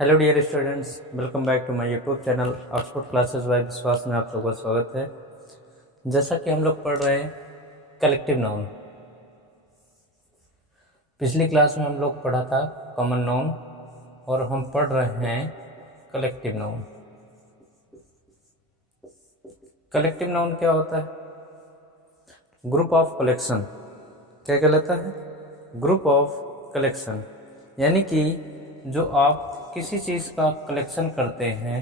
Hello dear students, welcome back to my YouTube channel Oxford classes by Vishwas में आप लोगों का स्वागत है। जैसा कि हम लोग पढ़ रहे हैं कलेक्टिव नाउन। पिछली क्लास में हम लोग पढ़ा था कॉमन नाउन और हम पढ़ रहे हैं कलेक्टिव नाउन। कलेक्टिव नाउन क्या होता है? Group of collection. क्या कहलाता है? ग्रुप ऑफ कलेक्शन, यानी कि जो आप किसी चीज़ का कलेक्शन करते हैं,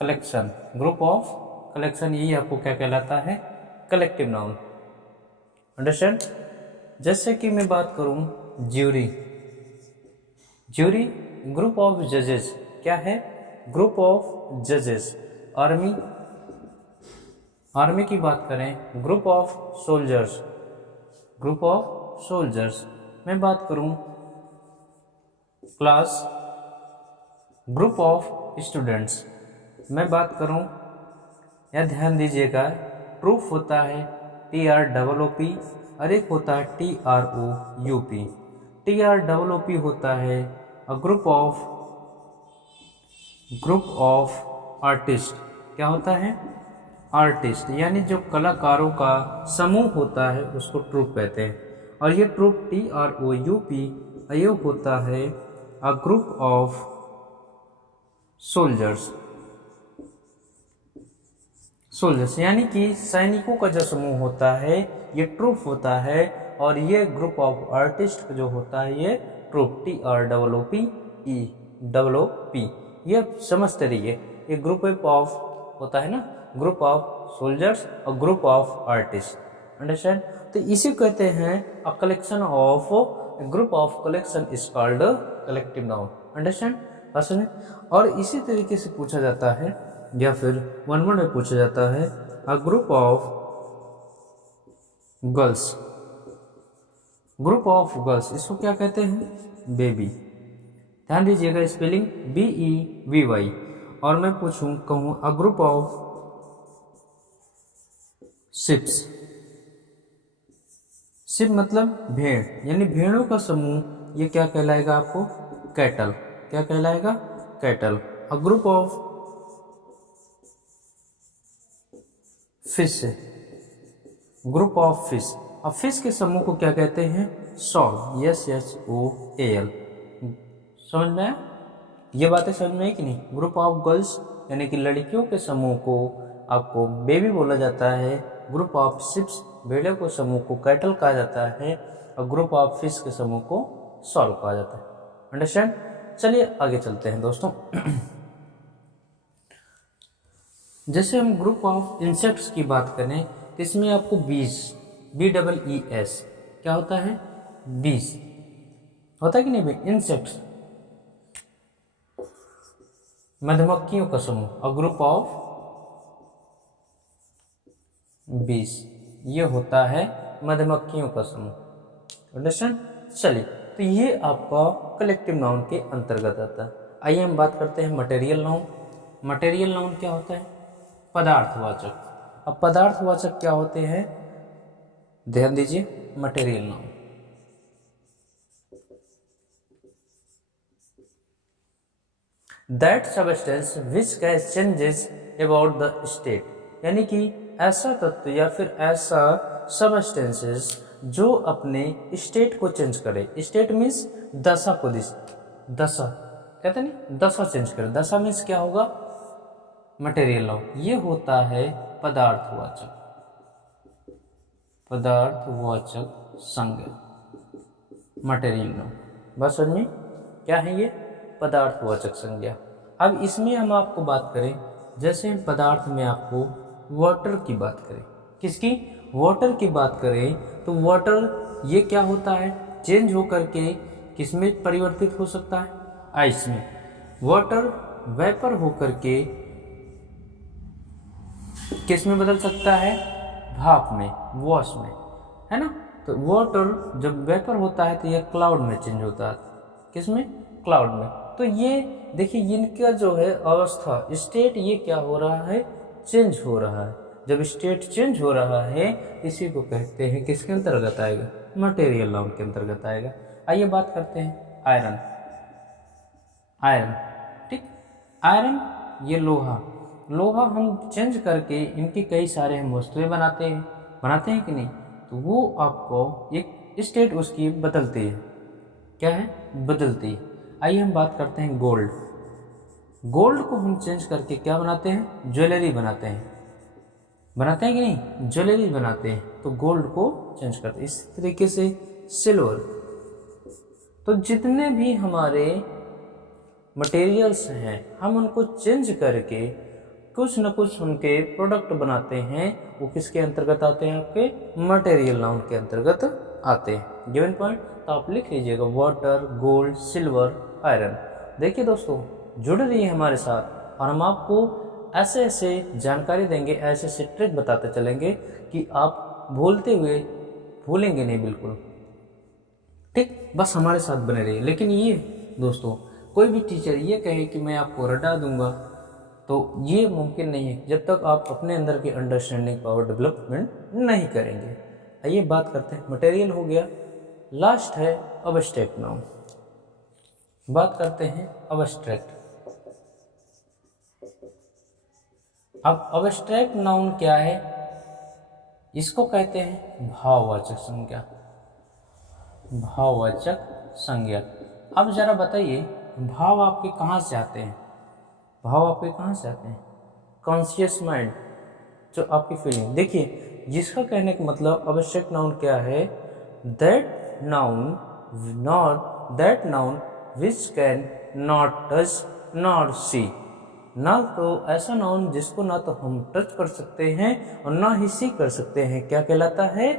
कलेक्शन, ग्रुप ऑफ कलेक्शन, यही आपको क्या कहलाता है? Collective noun. अंडरस्टैंड? जैसे कि मैं बात करूं ज्यूरी। ज्यूरी ग्रुप ऑफ जजेस। क्या है? ग्रुप ऑफ जजेस। आर्मी, आर्मी की बात करें group of soldiers, group of soldiers. मैं बात करूं क्लास, ग्रुप ऑफ स्टूडेंट्स। मैं बात करूं, या ध्यान दीजिएगा, ट्रूप होता है TROOP और एक होता है TROUP। TROOP होता है अ ग्रुप ऑफ आर्टिस्ट। क्या होता है? आर्टिस्ट, यानी जो कलाकारों का समूह होता है उसको ट्रूप कहते हैं। और ये ट्रूप TROUP ये होता है a group of soldiers. Soldiers यानी कि सैनिकों का जो समूह होता है ये ट्रूप होता है, और ये ग्रुप ऑफ आर्टिस्ट जो होता है ये ट्रूप TROOP। ये समझते रहिए, ये ग्रुप ऑफ होता है ना, ग्रुप ऑफ सोल्जर्स और ग्रुप ऑफ आर्टिस्ट। अंडरस्टैंड? तो इसे कहते हैं a collection of, group of collection is called collective noun. Understand? सुनिए, और इसी तरीके से पूछा जाता है या फिर वन वर्ड में पूछा जाता है a group of girls. Group of girls, इसको क्या कहते हैं? बेबी। ध्यान दीजिएगा, स्पेलिंग BEBY। और मैं कहूँ a group of ships. Ship मतलब भेड़, यानी भेड़ों का समूह, ये क्या कहलाएगा आपको? कैटल। क्या कहलाएगा? Cattle. A group of fish, group of fish. अब फिश के समूह को क्या कहते हैं? सॉल। SHOAL। समझ में आया? ये बातें समझ में आई कि नहीं? ग्रुप ऑफ गर्ल्स यानी कि लड़कियों के समूह को आपको बेबी बोला जाता है। ग्रुप ऑफ शिप्स, भेड़ों के समूह को कैटल कहा जाता है, और ग्रुप ऑफ फिश के समूह को सॉल कहा जाता है। अंडरस्टैंड? चलिए आगे चलते हैं दोस्तों। जैसे हम ग्रुप ऑफ इंसेक्ट्स की बात करें तो इसमें आपको BEES क्या होता है? बीज होता है कि नहीं भाई? इंसेक्ट्स, मधुमक्खियों का समूह, अ ग्रुप ऑफ बीज, ये होता है मधुमक्खियों का समूह। अंडरस्टैंड? चलिए, तो ये आपका कलेक्टिव नाउन के अंतर्गत आता है। आइए हम बात करते हैं मटेरियल नाउन। मटेरियल नाउन क्या होता है? पदार्थवाचक। अब पदार्थवाचक क्या होते हैं? ध्यान दीजिए, material noun, that substance which can changes about the state, यानी कि ऐसा तत्व या फिर ऐसा सब्सटेंसेस जो अपने स्टेट को चेंज करे। स्टेट मीन्स दशा को, दशा कहते नहीं, दशा चेंज करे। दशा मीन्स क्या होगा? Material noun. ये होता है पदार्थवाचक, पदार्थवाचक संज्ञा, मटेरियल नाउन। बस समझ में क्या है ये? पदार्थवाचक संज्ञा। अब इसमें हम आपको बात करें, जैसे पदार्थ में आपको वाटर की बात करें, किसकी? वाटर की बात करें तो वाटर ये क्या होता है? चेंज होकर के किस में परिवर्तित हो सकता है? आइस में। वाटर वेपर होकर के किस में बदल सकता है? भाप में, वॉश में, है ना? तो वाटर जब वेपर होता है तो यह क्लाउड में चेंज होता है। किस में? क्लाउड में। तो ये देखिए, इनका जो है अवस्था, स्टेट, ये क्या हो रहा है? चेंज हो रहा है। जब स्टेट चेंज हो रहा है इसी को कहते हैं, किसके अंतर्गत आएगा? मटेरियल नाउन के अंतर्गत आएगा। आइए बात करते हैं आयरन, आयरन, ठीक। आयरन ये लोहा, लोहा हम चेंज करके इनकी कई सारे हम वस्तुएं बनाते हैं कि नहीं, तो वो आपको एक स्टेट उसकी बदलती है। क्या है? बदलती है। आइए हम बात करते हैं गोल्ड। गोल्ड को हम चेंज करके क्या बनाते हैं? ज्वेलरी बनाते हैं कि नहीं? ज्वेलरी बनाते हैं, तो गोल्ड को चेंज करते हैं। इस तरीके से सिल्वर। तो जितने भी हमारे मटेरियल्स हैं हम उनको चेंज करके कुछ न कुछ उनके प्रोडक्ट बनाते हैं, वो किसके अंतर्गत आते हैं? आपके मटेरियल नाउन के अंतर्गत आते हैं। गिवन पॉइंट तो आप लिख लीजिएगा वाटर, गोल्ड, सिल्वर, आयरन। देखिए दोस्तों, जुड़ रही है हमारे साथ और हम आपको ऐसे ऐसे जानकारी देंगे, ऐसे ऐसे ट्रिक बताते चलेंगे कि आप भूलते हुए भूलेंगे नहीं बिल्कुल, ठीक। बस हमारे साथ बने रहिए। लेकिन ये दोस्तों, कोई भी टीचर ये कहे कि मैं आपको रटा दूंगा, तो ये मुमकिन नहीं है जब तक आप अपने अंदर की अंडरस्टैंडिंग पावर डेवलपमेंट नहीं करेंगे। आइए बात करते हैं, मटेरियल हो गया, लास्ट है अबस्ट्रैक्ट नाउन। बात करते हैं अबस्ट्रैक्ट। अब अबस्ट्रैक्ट नाउन क्या है? इसको कहते हैं भाववाचक संज्ञा, भाववाचक संज्ञा। अब जरा बताइए, भाव आपके कहाँ से आते हैं? भाव आपके कहाँ से आते हैं? कॉन्शियस माइंड, जो आपकी फीलिंग। देखिए, जिसका कहने का मतलब अबस्ट्रैक्ट नाउन क्या है? That noun which can not touch not see. ना तो ऐसा नाउन जिसको ना तो हम टच कर सकते हैं और ना ही सी कर सकते हैं, क्या कहलाता है?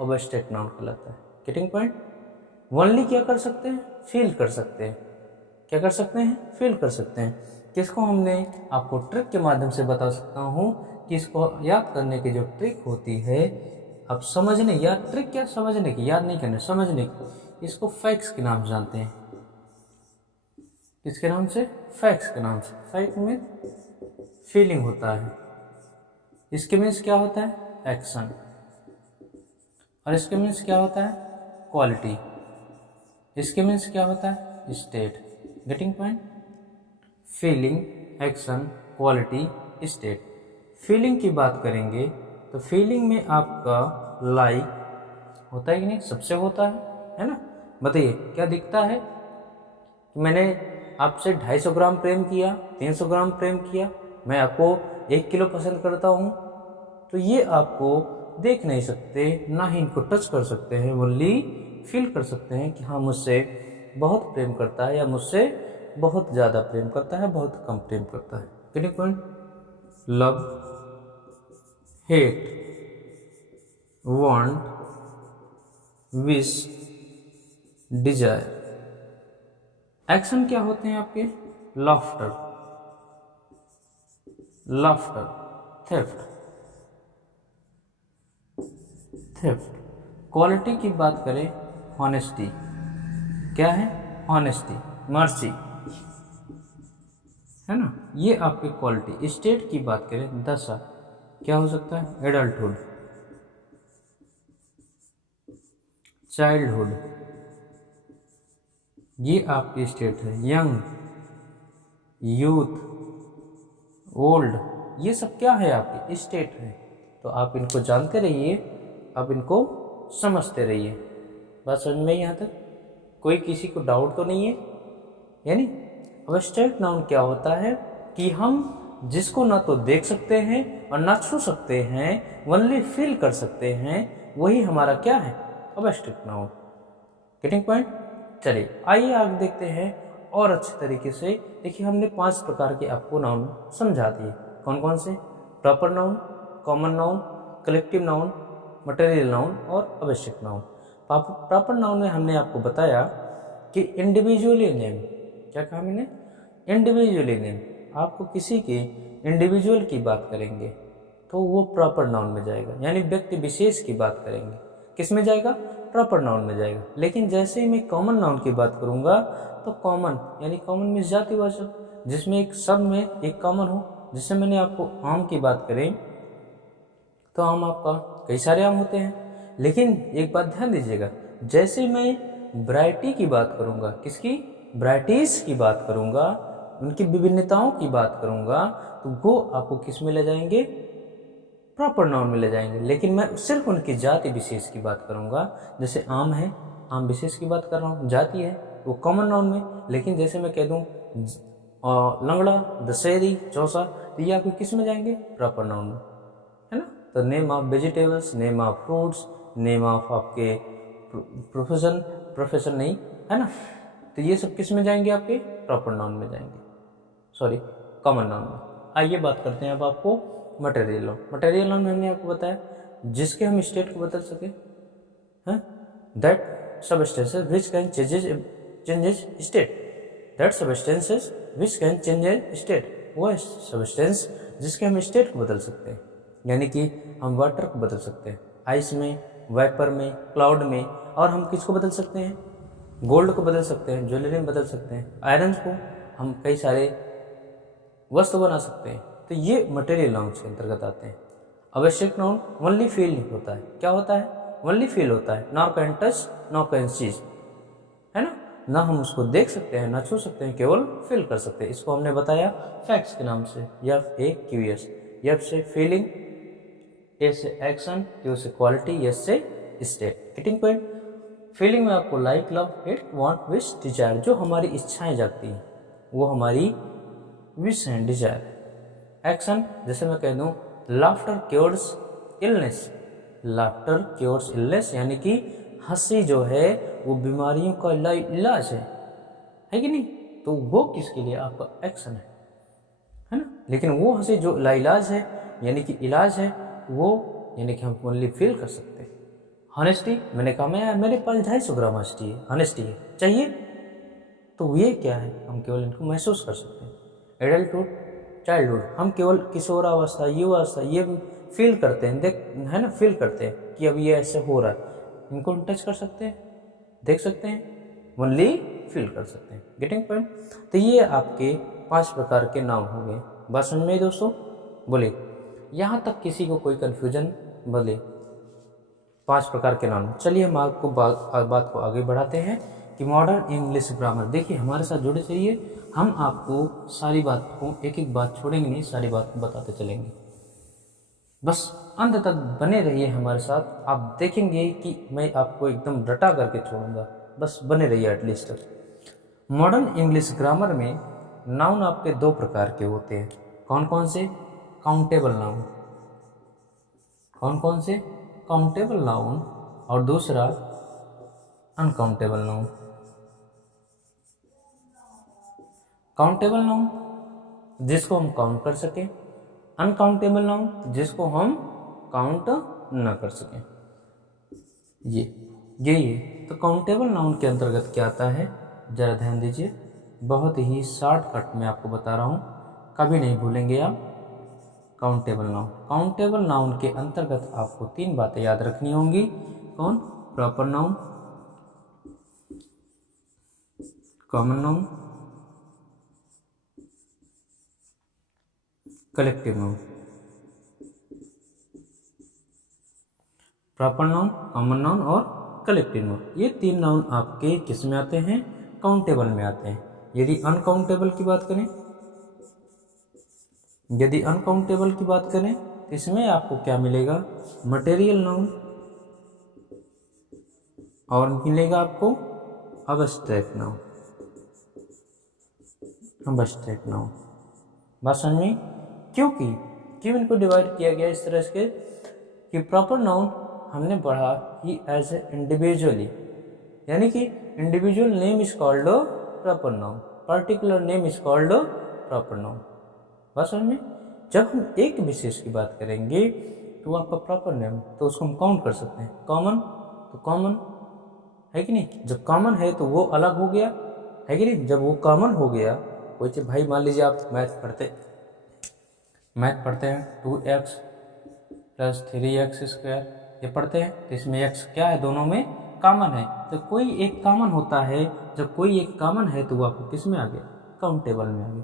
अबस्ट्रैक्ट नाउन कहलाता है। Getting point? ओनली क्या कर सकते हैं? फील कर सकते हैं। क्या कर सकते हैं? फील कर सकते हैं। किसको हमने आपको ट्रिक के माध्यम से बता सकता हूँ कि इसको याद करने की जो ट्रिक होती है, अब समझने, या ट्रिक क्या समझने की, याद नहीं करने, समझने की, इसको फैक्ट्स के नाम से जानते हैं। किसके नाम से? फैक्ट्स के नाम से। फैक्ट में फीलिंग होता है, इसके मीन्स क्या होता है? एक्शन। और इसके मीन्स क्या होता है? क्वालिटी। इसके मीन्स क्या होता है? State. Getting point? Feeling, action, quality, state. Feeling की बात करेंगे तो फीलिंग में आपका लाइक होता है कि नहीं? सबसे होता है ना? बताइए क्या दिखता है? मैंने आपसे 250 ग्राम प्रेम किया, 300 ग्राम प्रेम किया, मैं आपको 1 किलो पसंद करता हूँ, तो ये आपको देख नहीं सकते, ना ही इनको टच कर सकते हैं, ओनली फील कर सकते हैं कि हाँ मुझसे बहुत प्रेम करता है या मुझसे बहुत ज़्यादा प्रेम करता है, बहुत कम प्रेम करता है। Getting point? Love, hate, want, wish, desire. Action क्या होते हैं आपके? Laughter, laughter, theft, theft. Quality की बात करें, हॉनेस्टी। क्या है? हॉनेस्टी, मर्सी, है ना? ये आपकी क्वालिटी। स्टेट की बात करें, दशा, क्या हो सकता है? एडल्टहुड, चाइल्डहुड, ये आपकी स्टेट है। यंग, यूथ, ओल्ड, ये सब क्या है? आपकी स्टेट है। तो आप इनको जानते रहिए, आप इनको समझते रहिए। बात समझ में यहाँ तक? कोई किसी को डाउट तो नहीं है? यानी अबस्ट्रैक्ट नाउन क्या होता है कि हम जिसको ना तो देख सकते हैं और ना छू सकते हैं, ओनली फील कर सकते हैं, वही हमारा क्या है? Abstract noun. Getting point? चलिए आइए आगे देखते हैं और अच्छे तरीके से। देखिए, हमने 5 प्रकार के आपको नाउन समझा दिए। कौन कौन से? Proper noun, common noun, collective noun, material noun और अबस्ट्रैक्ट नाउन। प्रॉपर नाउन में हमने आपको बताया कि इंडिविजुअली नेम, क्या कहा मैंने? Individually name. आपको किसी के इंडिविजुअल की बात करेंगे तो वो प्रॉपर नाउन में जाएगा, यानी व्यक्ति विशेष की बात करेंगे, किस में जाएगा? प्रॉपर नाउन में जाएगा। लेकिन जैसे ही मैं कॉमन नाउन की बात करूंगा तो कॉमन, यानी कॉमन मीन्स जातिवाचक, जिसमें एक सब में एक कॉमन हो। जैसे मैंने आपको आम की बात करें तो आम आपका कई सारे आम होते हैं, लेकिन एक बात ध्यान दीजिएगा, जैसे मैं वैरायटी की बात करूँगा, किसकी, वैराइटीज की बात करूँगा, उनकी विभिन्नताओं की बात करूँगा, तो वो आपको किस में ले जाएंगे, प्रॉपर नाउन में ले जाएंगे। लेकिन मैं सिर्फ उनकी जाति विशेष की बात करूँगा। जैसे आम है, आम विशेष की बात कर रहा हूँ, जाति है वो कॉमन नाउन में। लेकिन जैसे मैं कह दूँ लंगड़ा, दशहरी, चौसा, तो ये आपके किस में जाएंगे, प्रॉपर नाउन में, है ना। तो name of vegetables, name of fruits, name of आपके प्रोफेशन नहीं, है ना। तो ये सब किस में जाएंगे, आपके प्रॉपर नाउन में जाएंगे, सॉरी कॉमन नाउन में। आइए बात करते हैं अब आपको मटेरियल नाउन। मटेरियल नाउन में हमने आपको बताया जिसके हम स्टेट को बदल सके, हैं, that substances which can changes state, that substances which can changes state, वो सबस्टेंस जिसके हम स्टेट को बदल सकते हैं। यानी कि हम वाटर को बदल सकते हैं, आइस में, वाइपर में, क्लाउड में। और हम किसको बदल सकते हैं, गोल्ड को बदल सकते हैं, ज्वेलरी में बदल सकते हैं, आयरन को हम कई सारे वस्तु बना सकते हैं। तो ये मटेरियल नाउन के अंतर्गत आते हैं। आवश्यक नाउन ओनली फील होता है, क्या होता है, ओनली फील होता है, not can touch, not can sees, है ना। ना हम उसको देख सकते हैं, ना छू सकते हैं, केवल फील कर सकते हैं। इसको हमने बताया फैक्ट्स के नाम से। FAQS, F से फीलिंग, A से एक्शन, Q से क्वालिटी, S से स्टेट। Getting point. फीलिंग में आपको like, love, hate, want, wish, desire, जो हमारी इच्छाएं जागती हैं वो हमारी विश हैं, डिजायर। एक्शन जैसे मैं कह दूं laughter cures illness, laughter cures illness, यानी कि हंसी जो है वो बीमारियों का इलाज है कि नहीं। तो वो किसके लिए, आपका एक्शन है ना। लेकिन वो हंसी जो लाइलाज है, यानी कि इलाज है, वो यानी कि हम ओनली फील कर सकते हैं। हॉनेस्टी, मैंने कहा मैं मेरे पास 250 ग्राम हॉनेस्टी है, चाहिए, तो ये क्या है, हम केवल इनको महसूस कर सकते हैं। एडल्टहुड, चाइल्डहुड, हम केवल किशोरावस्था, युवावस्था ये फील करते हैं, है ना, फील करते हैं कि अब ये ऐसे हो रहा है, इनको टच कर सकते हैं, देख सकते हैं, ओनली फील कर सकते हैं। Getting point. तो ये आपके 5 प्रकार के नाम हो गए। बात समझ में दोस्तों, बोले यहाँ तक किसी को कोई कन्फ्यूजन, बोले 5 प्रकार के नाम। चलिए हम आपको बात को आगे बढ़ाते हैं कि मॉडर्न इंग्लिश ग्रामर। देखिए हमारे साथ जुड़े रहिए, हम आपको सारी बात को एक एक बात छोड़ेंगे नहीं, सारी बात को बताते चलेंगे। बस अंत तक बने रहिए हमारे साथ, आप देखेंगे कि मैं आपको एकदम रटा करके छोड़ूंगा। बस बने रहिए एटलीस्ट तक। मॉडर्न इंग्लिश ग्रामर में नाउन आपके 2 प्रकार के होते हैं। कौन कौन से, काउंटेबल नाउन, कौन कौन से, काउंटेबल नाउन, और दूसरा अनकाउंटेबल नाउन। काउंटेबल नाउन जिसको हम काउंट कर सकें, अनकाउंटेबल नाउन जिसको हम काउंट ना कर सकें। ये तो काउंटेबल नाउन के अंतर्गत क्या आता है, जरा ध्यान दीजिए, बहुत ही शॉर्टकट में आपको बता रहा हूँ, कभी नहीं भूलेंगे आप। काउंटेबल नाउन, काउंटेबल नाउन के अंतर्गत आपको 3 बातें याद रखनी होंगी। कौन, proper noun, common noun, collective noun. Proper noun, common noun और कलेक्टिव नाउन, ये 3 नाउन आपके किस में आते हैं, काउंटेबल में आते हैं। यदि अनकाउंटेबल की बात करें, यदि अनकाउंटेबल की बात करें तो इसमें आपको क्या मिलेगा, मटेरियल नाउन, और मिलेगा आपको अबस्ट्रैक्ट नाउन, अबस्ट्रैक्ट नाउन। बात समझ में, क्योंकि क्यों इनको डिवाइड किया गया इस तरह से कि प्रॉपर नाउन हमने पढ़ा कि एज ए इंडिविजुअली, यानी कि individual name is called proper noun, particular name is called proper noun. बात समझ में, जब हम एक विशेष की बात करेंगे तो आपका प्रॉपर नेम, तो उसको हम काउंट कर सकते हैं। कॉमन, तो कॉमन है कि नहीं, जब कॉमन है तो वो अलग हो गया, है कि नहीं। जब वो कॉमन हो गया, कोई चीज़, भाई मान लीजिए आप मैथ पढ़ते हैं 2x + 3x² ये पढ़ते हैं, तो इसमें x क्या है, दोनों में कॉमन है। तो कोई एक कॉमन होता है, जब कोई एक कॉमन है तो वो आपको किस में आ गया, काउंटेबल में आ गया।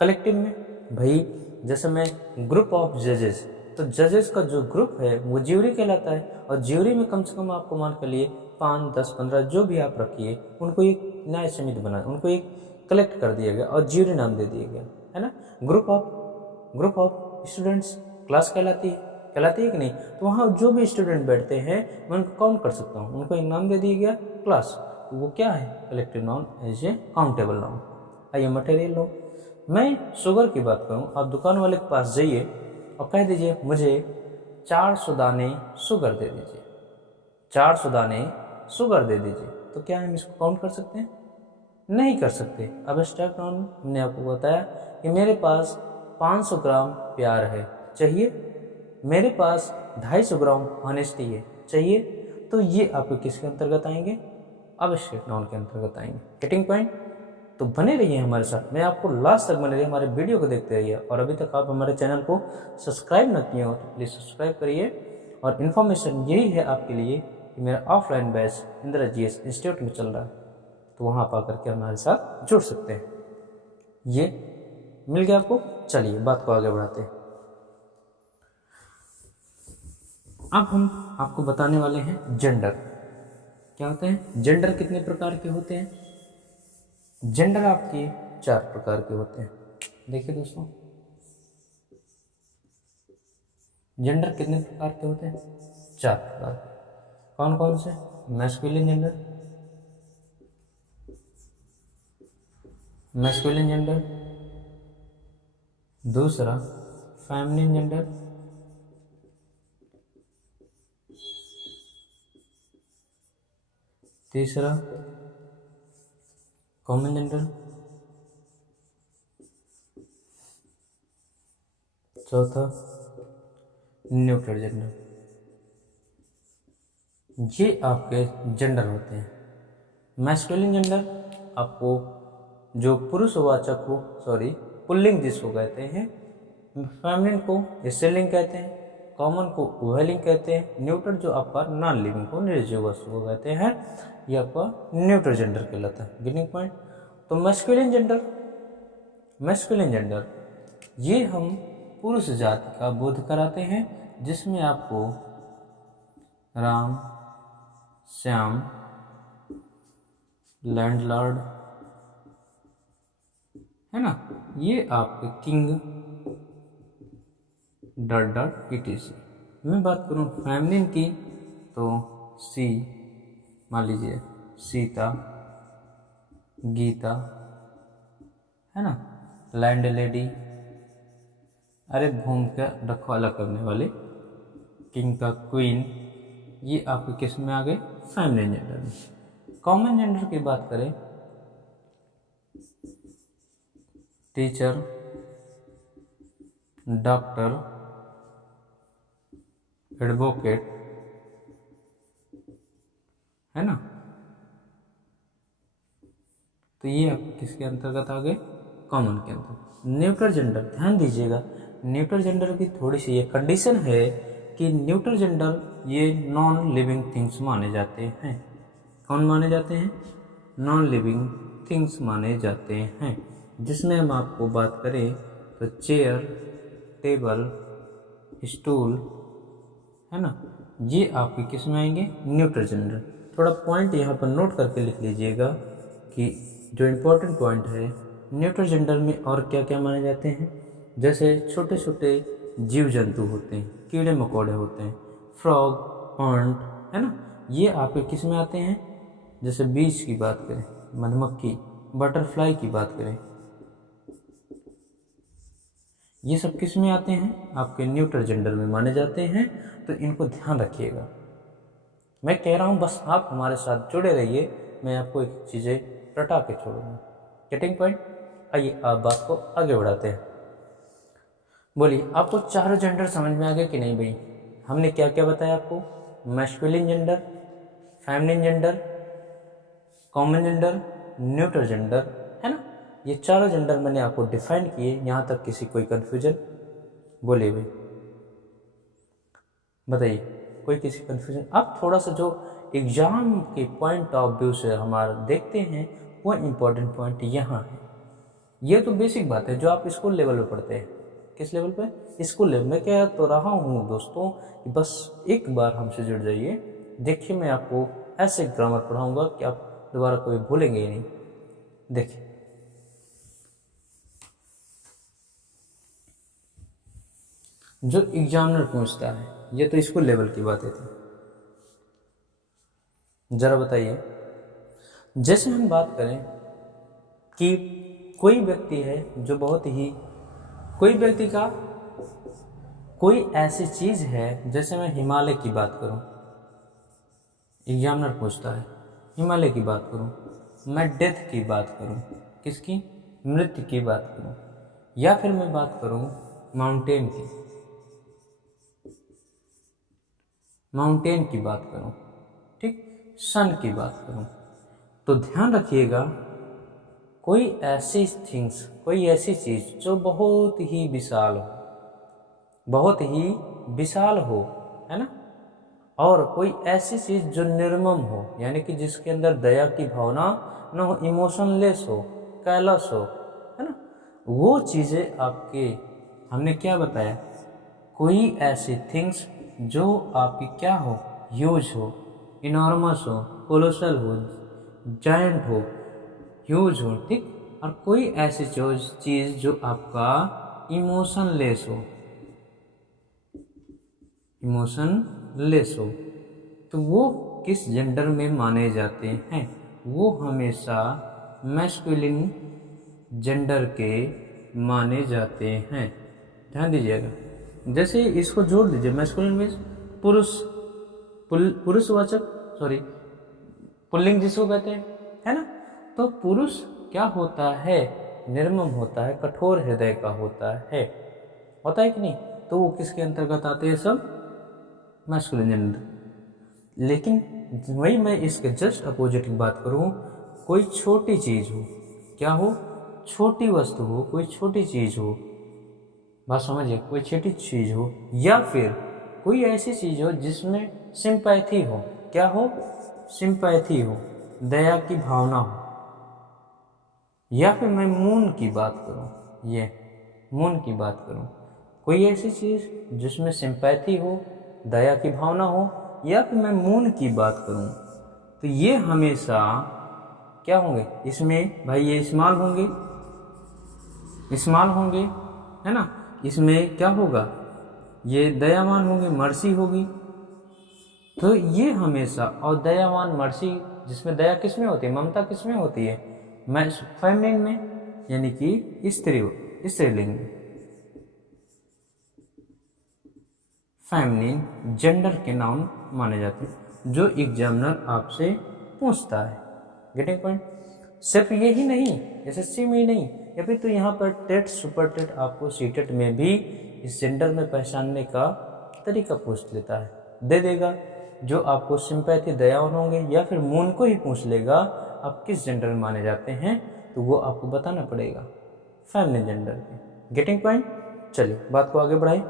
कलेक्टिव में, भाई जैसे मैं ग्रुप ऑफ जजेस, तो जजेस का जो ग्रुप है वो ज्यूरी कहलाता है, और ज्यूरी में कम से कम आपको मान कर लिए 5, 10, 15 जो भी आप रखिए, उनको एक न्याय समिति बना, उनको एक कलेक्ट कर दिया गया और ज्यूरी नाम दे दिया गया, है ना। ग्रुप ऑफ स्टूडेंट्स क्लास कहलाती है कि नहीं। तो वहाँ जो भी स्टूडेंट बैठते हैं मैं उनको काउंट कर सकता हूँ, उनको एक नाम दे दिया गया क्लास, तो वो क्या है, collective noun as a countable noun. आइए मटेरियल लो, मैं शुगर की बात करूँ, आप दुकान वाले के पास जाइए और कह दीजिए मुझे 400 दाने शुगर दे दीजिए, 400 दाने शुगर दे दीजिए, तो क्या हम इसको काउंट कर सकते हैं? नहीं कर सकते। अब एब्स्ट्रैक्ट नाउन में हमने आपको बताया कि मेरे पास 500 ग्राम प्यार है, चाहिए। मेरे पास 250 ग्राम ऑनेस्टी है, चाहिए। तो ये आपके किसके अंतर्गत आएंगे? एब्स्ट्रैक्ट नाउन के अंतर्गत आएंगे। Getting point? तो बने रहिए हमारे साथ, मैं आपको लास्ट तक बने रहिए, हमारे वीडियो को देखते रहिए। और अभी तक आप हमारे चैनल को सब्सक्राइब न किए हो तो प्लीज़ सब्सक्राइब करिए। और इन्फॉर्मेशन यही है आपके लिए कि मेरा offline batch Indira GS institute में चल रहा है, तो वहाँ आप आकर के हमारे साथ जुड़ सकते हैं। ये मिल गया आपको। चलिए बात को आगे बढ़ाते हैं। अब हम आपको बताने वाले हैं जेंडर क्या होते हैं। जेंडर कितने प्रकार के होते हैं? जेंडर आपके 4 प्रकार के होते हैं। देखिए दोस्तों, जेंडर कितने प्रकार के होते हैं? 4 प्रकार के। कौन कौन से? मैस्कुलिन जेंडर, दूसरा फेमिनिन जेंडर, तीसरा कॉमन जेंडर, चौथा न्यूट्रल जेंडर। ये आपके जेंडर होते हैं। मैस्कुलिन जेंडर आपको जो पुरुषवाचक को पुल्लिंग जिसको कहते हैं, फेमिनिन को स्त्रीलिंग कहते हैं, कॉमन को उभयलिंग कहते हैं, न्यूट्रल जो आपका नॉन लिविंग को निर्जीव वस्तु को कहते हैं, ये आपका न्यूट्रल जेंडर कहलाता है। Getting point? तो मैस्कुलिन जेंडर ये हम पुरुष जाति का बोध कराते हैं, जिसमें आपको राम, श्याम, लैंडलॉर्ड, है ना, ये आपके किंग etc। मैं बात करूं फेमिनिन की तो सी, मान लीजिए सीता, गीता, है ना, लैंड लेडी, अरे भूमि का रखवाला करने वाले, किंग का क्वीन, ये आपके किस में आ गए? फेमिनिन जेंडर में। कॉमन जेंडर की बात करें, टीचर, डॉक्टर, एडवोकेट, है ना, तो ये आप किसके अंतर्गत आ गए? कॉमन के अंतर्गत। न्यूट्रल जेंडर, ध्यान दीजिएगा, न्यूट्रल जेंडर की थोड़ी सी ये कंडीशन है कि न्यूट्रल जेंडर ये नॉन लिविंग थिंग्स माने जाते हैं। कौन माने जाते हैं? नॉन लिविंग थिंग्स माने जाते हैं। जिसमें हम आपको बात करें तो चेयर, टेबल, स्टूल, है ना, ये आपके किस में आएंगे? Neutral gender. थोड़ा पॉइंट यहाँ पर नोट करके लिख लीजिएगा कि जो इम्पोर्टेंट पॉइंट है, न्यूट्रल जेंडर में और क्या क्या माने जाते हैं। जैसे छोटे छोटे जीव जंतु होते हैं, कीड़े मकोड़े होते हैं, फ्रॉग, ऑन्ट, है ना, ये आपके किस में आते हैं? जैसे बीज की बात करें, मधुमक्खी, बटरफ्लाई की बात करें, ये सब किस में आते हैं? आपके न्यूट्रल जेंडर में माने जाते हैं। तो इनको ध्यान रखिएगा। मैं कह रहा हूँ बस आप हमारे साथ जुड़े रहिए, मैं आपको एक चीज़ें रटा के छोड़ूंगा। Getting point? आइए आप बात को आगे बढ़ाते हैं। बोलिए, आपको चारों जेंडर समझ में आ गए कि नहीं भाई? हमने क्या क्या बताया आपको? Masculine gender, feminine gender, common gender, neutral gender, है ना, ये चारों जेंडर मैंने आपको डिफाइन किए। यहाँ तक किसी कोई कन्फ्यूजन? बोलिए भाई, बताइए, कोई किसी कन्फ्यूजन? आप थोड़ा सा जो एग्जाम के पॉइंट ऑफ व्यू से हमारा देखते हैं, वो इम्पोर्टेंट पॉइंट यहाँ है। ये तो बेसिक बात है जो आप स्कूल लेवल पे पढ़ते हैं, किस लेवल पे? School level. मैं कह तो रहा हूँ दोस्तों कि बस एक बार हमसे जुड़ जाइए, देखिए मैं आपको ऐसे ग्रामर पढ़ाऊंगा कि आप दोबारा कभी भूलेंगे ही नहीं। देखिए जो एग्जामिनर पूछता है, ये तो स्कूल लेवल की बातें थी। जरा बताइए, जैसे हम बात करें कि कोई व्यक्ति है जो बहुत ही, कोई व्यक्ति का कोई ऐसी चीज़ है, जैसे मैं हिमालय की बात करूं, एग्जामिनर पूछता है हिमालय की बात करूं, मैं डेथ की बात करूं, किसकी? मृत्यु की बात करूं, या फिर मैं बात करूं माउंटेन की, माउंटेन की बात करूं, ठीक, सन की बात करूं, तो ध्यान रखिएगा कोई ऐसी थिंग्स, कोई ऐसी चीज़ जो बहुत ही विशाल हो, बहुत ही विशाल हो, है ना, और कोई ऐसी चीज़ जो निर्मम हो, यानी कि जिसके अंदर दया की भावना न हो, इमोशनलेस हो, कैलस हो, है ना, वो चीज़ें आपके, हमने क्या बताया, कोई ऐसी थिंग्स जो आपकी क्या हो, ह्यूज हो, इनॉर्मस हो, कोलोसल हो, जायंट हो, ह्यूज हो, ठीक, और कोई ऐसी चीज़ जो आपका इमोशनलेस हो, इमोशनलेस हो, तो वो किस जेंडर में माने जाते हैं? वो हमेशा मैस्कुलिन जेंडर के माने जाते हैं। ध्यान दीजिएगा, जैसे इसको जोड़ दीजिए, मैस्कुलिन मीन्स पुरुष, पुरुषवाचक, सॉरी पुल्लिंग जिसको कहते हैं, है ना, तो पुरुष क्या होता है? निर्मम होता है, कठोर हृदय का होता है कि नहीं? तो वो किसके अंतर्गत आते हैं? सब मैस्कुलिन जेंडर। लेकिन वही मैं इसके जस्ट अपोजिट की बात करूँ, कोई छोटी चीज़ हो, क्या हो, छोटी वस्तु हो, कोई छोटी चीज़ हो, बात समझिए, कोई छोटी चीज़ हो, या फिर कोई ऐसी चीज़ हो जिसमें सिंपैथी हो, क्या हो, सिंपैथी हो, दया की भावना हो, या फिर मैं मून की बात करूं, ये मून की बात करूं, कोई ऐसी चीज़ जिसमें सिंपैथी हो, दया की भावना हो, या फिर मैं मून की बात करूं, तो ये हमेशा क्या होंगे? इसमें भाई ये इस्तेमाल होंगे, इस्तेमाल होंगे, है ना, इसमें क्या होगा? ये दयावान होंगे, मर्सी होगी, तो ये हमेशा, और दयावान मर्सी, जिसमें दया किस में होती है, ममता किस में होती है? मैं फेमिनिन में, यानी कि स्त्रीलिंग में, फेमिनिन जेंडर के नाउन माने जाते हैं, जो एग्जामिनर आपसे पूछता है। Getting point? सिर्फ यही नहीं, एसएससी में ही नहीं, या फिर तो यहाँ पर टेट, सुपर टेट, आपको सीटेट में भी इस जेंडर में पहचानने का तरीका पूछ लेता है, दे देगा। जो आपको सिंपैथी, दयावान होंगे, या फिर मून को ही पूछ लेगा आप किस जेंडर में माने जाते हैं, तो वो आपको बताना पड़ेगा, फेमिनिन जेंडर के। Getting point? चलिए बात को आगे बढ़ाइए।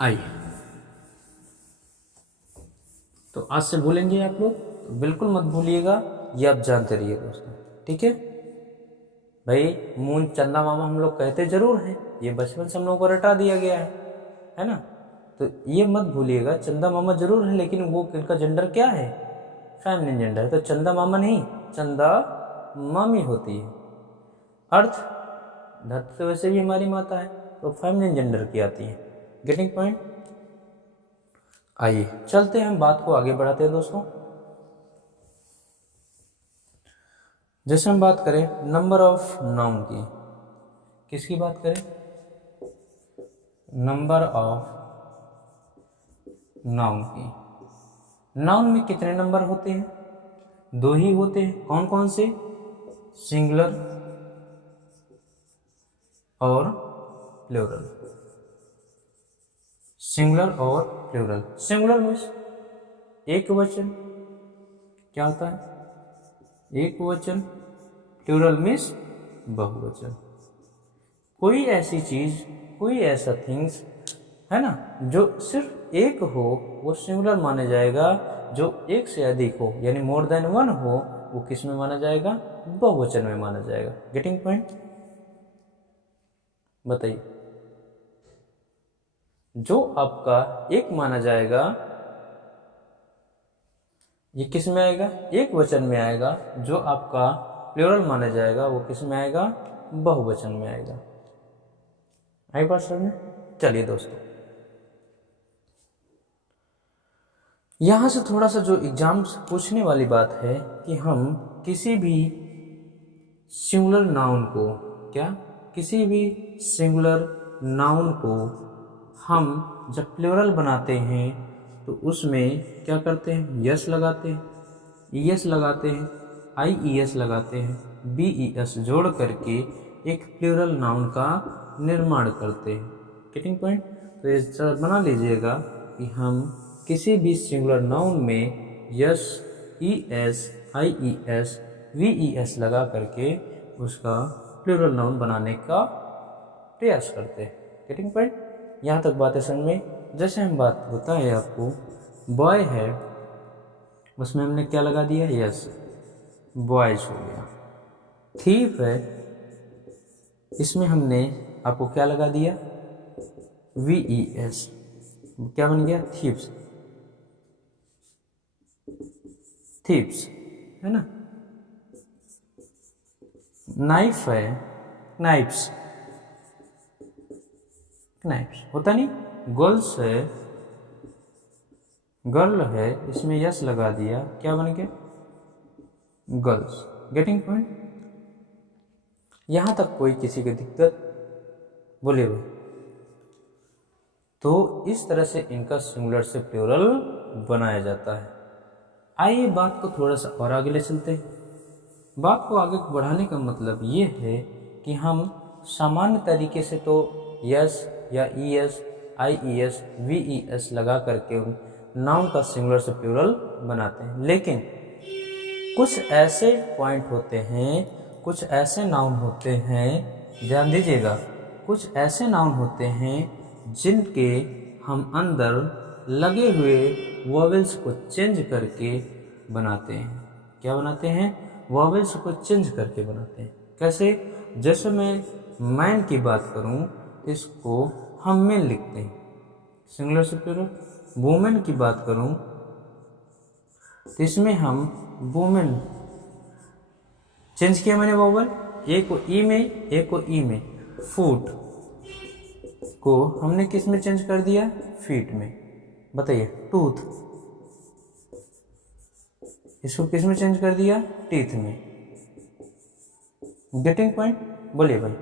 आइए, तो आज से भूलेंगे आप लोग, तो बिल्कुल मत भूलिएगा, ये आप जानते रहिए दोस्तों, ठीक है भाई। मून, चंदा मामा हम लोग कहते जरूर हैं, ये बचपन से हम लोगों को रटा दिया गया है ना, तो ये मत भूलिएगा, चंदा मामा जरूर है, लेकिन वो इनका जेंडर क्या है? फेमिनिन जेंडर है। तो चंदा मामा नहीं, चंदा मामी होती है। अर्थ, धरती तो वैसे भी हमारी माता है, तो फेमिनिन जेंडर की आती है। Getting point? आइए चलते हैं, हम बात को आगे बढ़ाते हैं दोस्तों। जैसे हम बात करें नंबर ऑफ नाउन की, किसकी बात करें? नंबर ऑफ नाउन की। नाउन में कितने नंबर होते हैं? 2 ही होते हैं। कौन कौन से? सिंगुलर और प्लूरल। सिंगुलर और प्लूरल। सिंगुलर मीन्स एक वचन, क्या होता है? एक वचन। प्लूरल मीन्स बहुवचन। कोई ऐसी चीज, कोई ऐसा थिंग्स, है ना, जो सिर्फ एक हो वो सिंगुलर माना जाएगा, जो एक से अधिक हो यानी मोर देन वन हो वो किस में माना जाएगा? बहुवचन में माना जाएगा। Getting point? बताइए। जो आपका एक माना जाएगा ये किस में आएगा, एक वचन में आएगा। जो आपका प्लूरल माना जाएगा वो किस में आएगा, बहुवचन में आएगा। आई बात समझ में। चलिए दोस्तों, यहां से थोड़ा सा जो एग्जाम्स पूछने वाली बात है कि हम किसी भी सिंगुलर नाउन को, क्या, किसी भी सिंगुलर नाउन को हम जब प्लूरल बनाते हैं तो उसमें क्या करते हैं, यस लगाते हैं, ईएस लगाते हैं, आईईएस लगाते हैं, बीईएस जोड़ करके एक प्लूरल नाउन का निर्माण करते हैं। Getting point. तो ये बना लीजिएगा कि हम किसी भी सिंगुलर नाउन में यस, ईएस, आईईएस, वीईएस लगा करके उसका प्लूरल नाउन बनाने का प्रयास करते हैं। Getting point. यहाँ तक बातें समझ में। जैसे हम बात बताएं आपको, बॉय है उसमें हमने क्या लगा दिया, यस, बॉयज हो गया। थीफ है इसमें हमने आपको क्या लगा दिया, वीईएस, क्या बन गया, थीव्स, थीव्स है ना। नाइफ है, नाइफ्स, नाइफ्स होता नहीं। गर्ल्स है, गर्ल है, इसमें यस लगा दिया, क्या बन गया, गर्ल्स। Getting point. यहां तक कोई किसी की दिक्कत बोले हुए। तो इस तरह से इनका सिंगुलर से प्लूरल बनाया जाता है। आइए बात को थोड़ा सा और आगे ले चलते हैं। बात को आगे बढ़ाने का मतलब ये है कि हम सामान्य तरीके से तो यस या ईएस, आईईएस, वीईएस लगा करके उन नाउन का सिंगुलर से प्लूरल बनाते हैं, लेकिन कुछ ऐसे पॉइंट होते हैं, कुछ ऐसे नाउन होते हैं, ध्यान दीजिएगा, कुछ ऐसे नाउन होते हैं जिनके हम अंदर लगे हुए वोवेल्स को चेंज करके बनाते हैं। क्या बनाते हैं, वोवेल्स को चेंज करके बनाते हैं। कैसे, जैसे मैं मैन की बात करूं तो इसको हम मेन लिखते हैं, सिंगुलर से प्लूरल। वुमेन की बात करूं तो इसमें हम वुमेन चेंज किया मैंने वोवल, ए को ई में, ए को ई में। फूट को हमने किस में चेंज कर दिया, फीट में। बताइए, टूथ, इसको किस में चेंज कर दिया, टीथ में। Getting point. बोलिए भाई,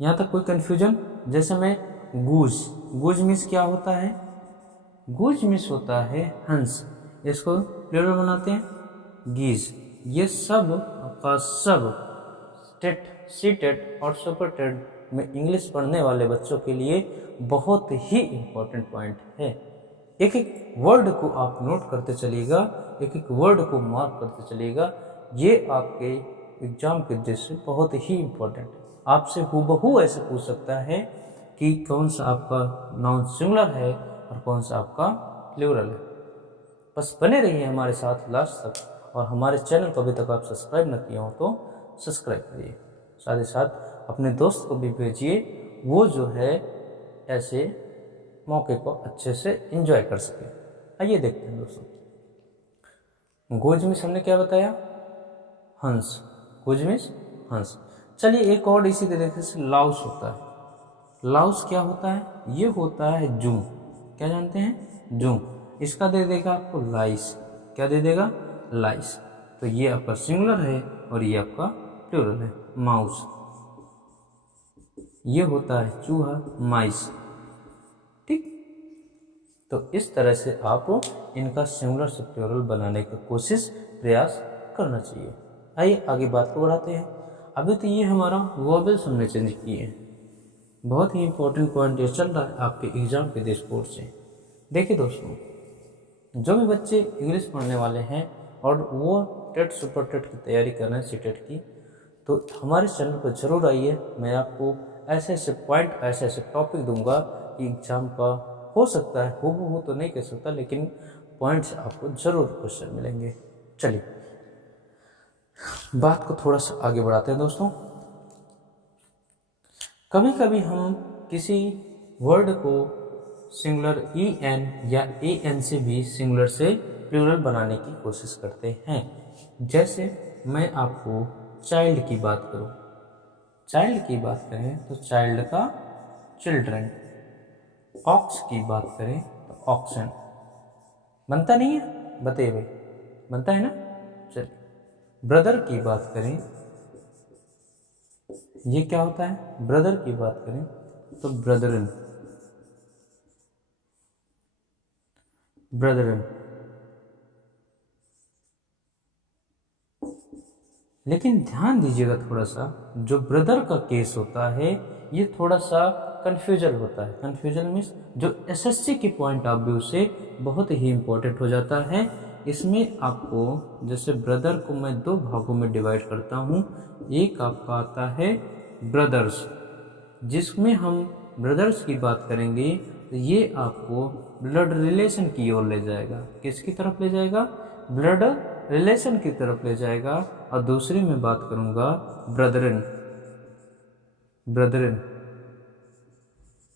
यहां तक कोई कंफ्यूजन। जैसे मैं गूज, गूज मिस क्या होता है, गूज मिस होता है हंस, इसको प्लूरल बनाते हैं गीज। ये सब का सब टेट, सी टेट और सुपर टेट में इंग्लिश पढ़ने वाले बच्चों के लिए बहुत ही इम्पोर्टेंट पॉइंट है। एक एक वर्ड को आप नोट करते चलिएगा, एक एक वर्ड को मार्क करते चलिएगा। ये आपके एग्जाम के दृष्टि से बहुत ही इम्पोर्टेंट है। आपसे हूबहू ऐसे पूछ सकता है कि कौन सा आपका नाउन सिंगुलर है और कौन सा आपका प्लूरल है। बस बने रहिए हमारे साथ लास्ट तक, और हमारे चैनल को अभी तक आप सब्सक्राइब न किए हो तो सब्सक्राइब करिए। साथ ही साथ अपने दोस्त को भी भेजिए, वो जो है ऐसे मौके को अच्छे से एंजॉय कर सके। आइए देखते हैं दोस्तों, गोज मिस हमने क्या बताया, हंस, गोज मिस हंस। चलिए एक और इसी तरीके से लाउस होता है। लाउस क्या होता है, ये होता है जूम। क्या जानते हैं, जूम। इसका दे देगा आपको लाइस, क्या दे देगा, लाइस। तो ये आपका सिंगुलर है और ये आपका प्लूरल है, माउस। ये होता है चूहा, माइस। ठीक। तो इस तरह से आप इनका सिंगुलर से प्लूरल बनाने की कोशिश, प्रयास करना चाहिए। आइए आगे बात को बढ़ाते हैं। अभी तो ये हमारा वोवेल्स हमने चेंज किए हैं। बहुत ही इंपॉर्टेंट पॉइंट ये चल रहा है आपके एग्जाम के दृष्टिकोण से। देखिए दोस्तों, जो भी बच्चे इंग्लिश पढ़ने वाले हैं और वो टेट, सुपर टेट की तैयारी कर रहे हैं, सी टेट की, तो हमारे चैनल पर जरूर आइए। मैं आपको ऐसे ऐसे पॉइंट, ऐसे ऐसे टॉपिक दूंगा कि एग्जाम का हो सकता है, हो तो नहीं कह सकता, लेकिन पॉइंट्स आपको जरूर क्वेश्चन मिलेंगे। चलिए बात को थोड़ा सा आगे बढ़ाते हैं दोस्तों। कभी कभी हम किसी वर्ड को सिंगुलर en या an से भी सिंगुलर से प्लूरल बनाने की कोशिश करते हैं। जैसे मैं आपको चाइल्ड की बात करूं, चाइल्ड की बात करें तो चाइल्ड का चिल्ड्रन, ऑक्स की बात करें तो ऑक्सन। बनता नहीं है? बताइए भाई, बनता है ना? चलिए, ब्रदर की बात करें, ये क्या होता है? ब्रदर की बात करें तो ब्रदरन, ब्रदरन। लेकिन ध्यान दीजिएगा थोड़ा सा, जो ब्रदर का केस होता है ये थोड़ा सा कन्फ्यूजन होता है। कन्फ्यूजन मीन्स जो एसएससी के पॉइंट ऑफ व्यू से बहुत ही इंपॉर्टेंट हो जाता है। इसमें आपको जैसे ब्रदर को मैं दो भागों में डिवाइड करता हूँ। एक आपका आता है ब्रदर्स, जिसमें हम ब्रदर्स की बात करेंगे तो ये आपको ब्लड रिलेशन की ओर ले जाएगा। किसकी तरफ ले जाएगा? ब्लड रिलेशन की तरफ ले जाएगा। और दूसरी में बात करूंगा ब्रदरन, ब्रदरन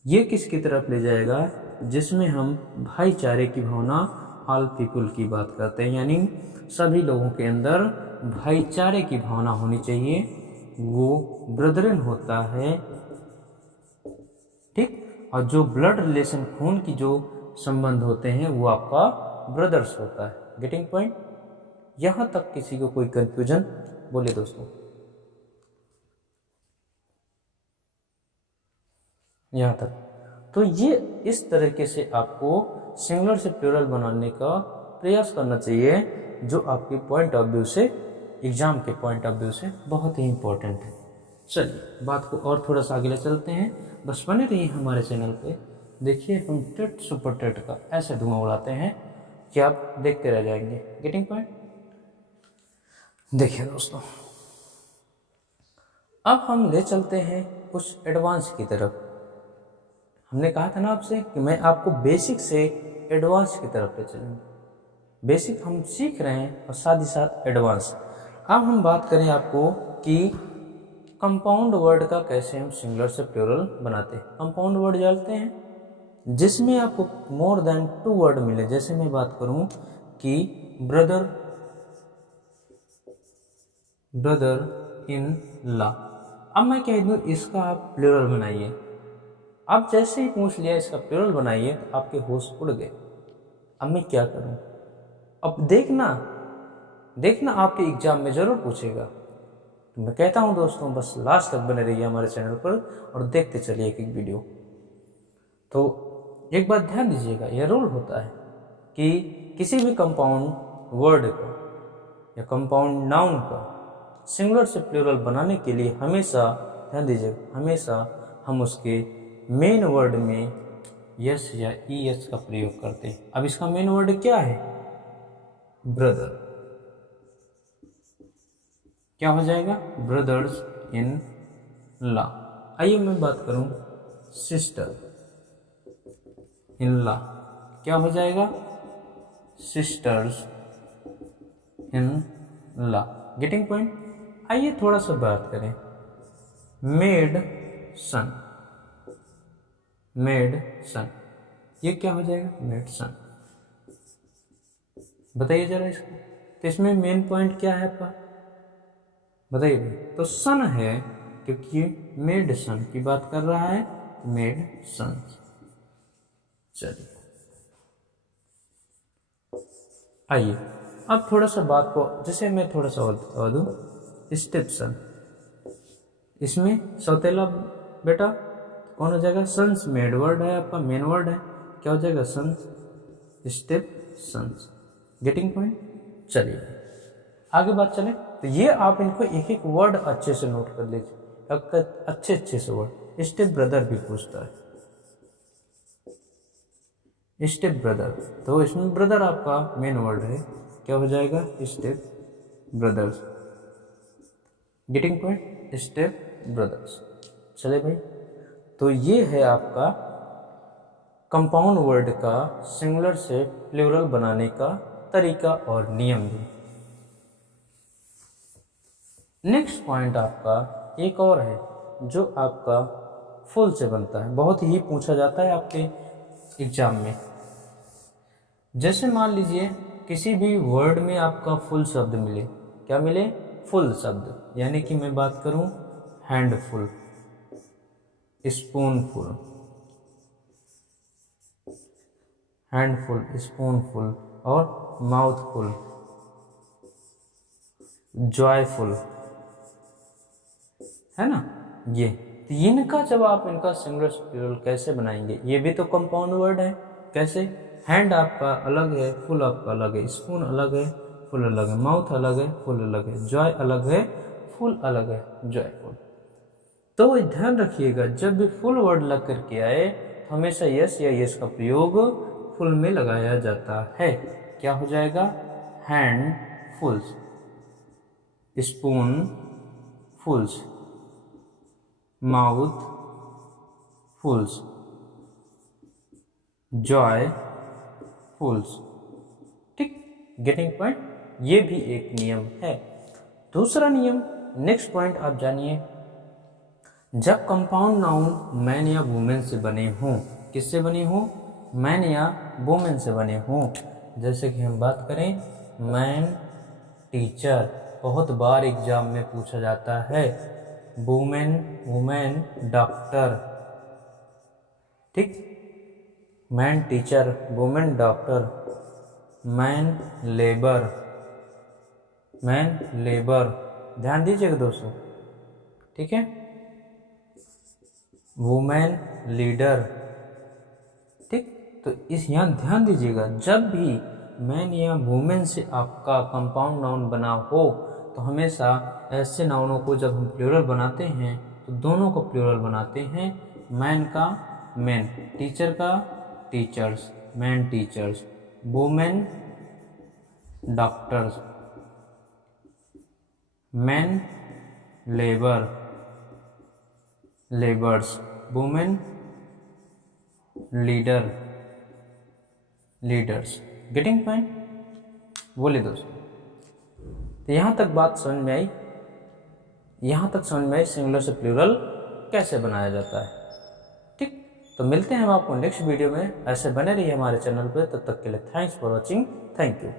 ये किसकी तरफ ले जाएगा? जिसमें हम भाईचारे की भावना, ऑल पीपुल की बात करते हैं, यानी सभी लोगों के अंदर भाईचारे की भावना होनी चाहिए, वो ब्रदरन होता है। ठीक, और जो ब्लड रिलेशन, खून की जो संबंध होते हैं वो आपका ब्रदर्स होता है। Getting point? यहां तक किसी को कोई कंफ्यूजन? बोले दोस्तों, यहां तक। तो ये इस तरीके से आपको सिंगुलर से प्लूरल बनाने का प्रयास करना चाहिए, जो आपके पॉइंट ऑफ व्यू से, एग्जाम के पॉइंट ऑफ व्यू से बहुत ही इंपॉर्टेंट है। चलिए बात को और थोड़ा सा आगे ले चलते हैं। बस बने रहिए हमारे चैनल पे। देखिए हम टेट सुपर टेट का ऐसे धुआं उड़ाते हैं कि आप देखते रह जाएंगे। Getting point? देखिए दोस्तों, अब हम ले चलते हैं कुछ एडवांस की तरफ। हमने कहा था ना आपसे कि मैं आपको बेसिक से एडवांस की तरफ ले चलूँगा। बेसिक हम सीख रहे हैं और साथ ही साथ एडवांस। अब हम बात करें आपको कि कंपाउंड वर्ड का कैसे हम सिंगुलर से प्लूरल बनाते हैं। कंपाउंड वर्ड जानते हैं जिसमें आपको मोर देन 2 वर्ड मिले। जैसे मैं बात करूं कि ब्रदर, ब्रदर इन लॉ। अब मैं कह दूं इसका आप प्लूरल बनाइए। अब जैसे ही पूछ लिया इसका प्लूरल बनाइए तो आपके होश उड़ गए। अब मैं क्या करूं? अब देखना आपके एग्जाम में जरूर पूछेगा। तो मैं कहता हूं दोस्तों, बस लास्ट तक बने रहिए हमारे चैनल पर और देखते चलिए एक एक वीडियो। तो एक बात ध्यान दीजिएगा, यह रूल होता है कि किसी भी कंपाउंड वर्ड का या कंपाउंड नाउन का सिंगुलर से प्लूरल बनाने के लिए हमेशा, ध्यान दीजिएगा, हमेशा हम उसके मेन वर्ड में यस या ईएस का प्रयोग करते हैं। अब इसका मेन वर्ड क्या है? ब्रदर। क्या हो जाएगा? Brothers in law. आइए मैं बात करूं सिस्टर इन लॉ। क्या हो जाएगा? Sisters in law. Getting point? आइए थोड़ा सा बात करें मेड सन, मेड सन। ये क्या हो जाएगा? मेड सन। बताइए जरा इसको। तो इसमें मेन पॉइंट क्या है आपका? बताइए भाई। तो सन है क्योंकि मेड सन की बात कर रहा है, मेड सन। चलिए आइए अब थोड़ा सा बात को, जैसे मैं थोड़ा सा और बता दूं, स्टेप सन। इसमें सौतेला बेटा कौन हो जाएगा? सन्स। मेड वर्ड है आपका, मेन वर्ड है, क्या हो जाएगा? Sons, step sons. Getting point? चलिए आगे बात चले। तो ये आप इनको एक एक वर्ड अच्छे से नोट कर लीजिए, अच्छे से वर्ड। स्टेप ब्रदर भी पूछता है, स्टेप ब्रदर। तो इसमें ब्रदर आपका मेन वर्ड है, क्या हो जाएगा? Step brothers. Getting point? Step brothers. चले भाई, तो ये है आपका कंपाउंड वर्ड का सिंगुलर से प्लूरल बनाने का तरीका और नियम भी। नेक्स्ट पॉइंट आपका एक और है जो आपका फुल से बनता है। बहुत ही पूछा जाता है आपके एग्जाम में। जैसे मान लीजिए किसी भी वर्ड में आपका फुल शब्द मिले, क्या मिले? फुल शब्द। यानी कि मैं बात करूं हैंडफुल, स्पूनफुल, हैंडफुल, स्पूनफुल और माउथफुल, जॉयफुल, है ना। ये तीन का जब आप इनका सिंगुलर प्लूरल कैसे बनाएंगे? ये भी तो कंपाउंड वर्ड है। कैसे? हैंड आपका अलग है, फुल आपका अलग है, स्पून अलग है, फुल अलग है, माउथ अलग है, फुल अलग है, जॉय अलग है, फुल अलग है, जॉयफुल। तो ध्यान रखिएगा, जब भी फुल वर्ड लग करके आए तो हमेशा यस या यस का प्रयोग फुल में लगाया जाता है। क्या हो जाएगा? Handfuls, spoonfuls, mouthfuls, joy fulls. ठीक, गेटिंग पॉइंट? ये भी एक नियम है। दूसरा नियम, नेक्स्ट पॉइंट आप जानिए। जब कंपाउंड नाउन मैन या वुमेन से बने हों, किससे बने हों? मैन या वुमेन से बने हों। जैसे कि हम बात करें मैन टीचर, बहुत बार एग्जाम में पूछा जाता है। वुमेन डॉक्टर, ठीक, man teacher, women doctor, man labour, ध्यान दीजिएगा दोस्तों, ठीक है। वुमेन लीडर, ठीक। तो इस यहाँ ध्यान दीजिएगा, जब भी मैन या वुमेन से आपका कंपाउंड नाउन बना हो तो हमेशा ऐसे नाउनों को जब हम प्लूरल बनाते हैं तो दोनों को प्लूरल बनाते हैं। मैन का मैन, टीचर का teachers, man teachers, women doctors, man labours, women leaders. Getting point? बोलिए दोस्तों, तो यहाँ तक बात समझ में आई? यहाँ तक समझ में आई सिंगुलर से प्लूरल कैसे बनाया जाता है। ठीक, तो मिलते हैं हम आपको नेक्स्ट वीडियो में। ऐसे बने रहिए हमारे चैनल पर, तब तक के लिए thanks for watching. Thank you.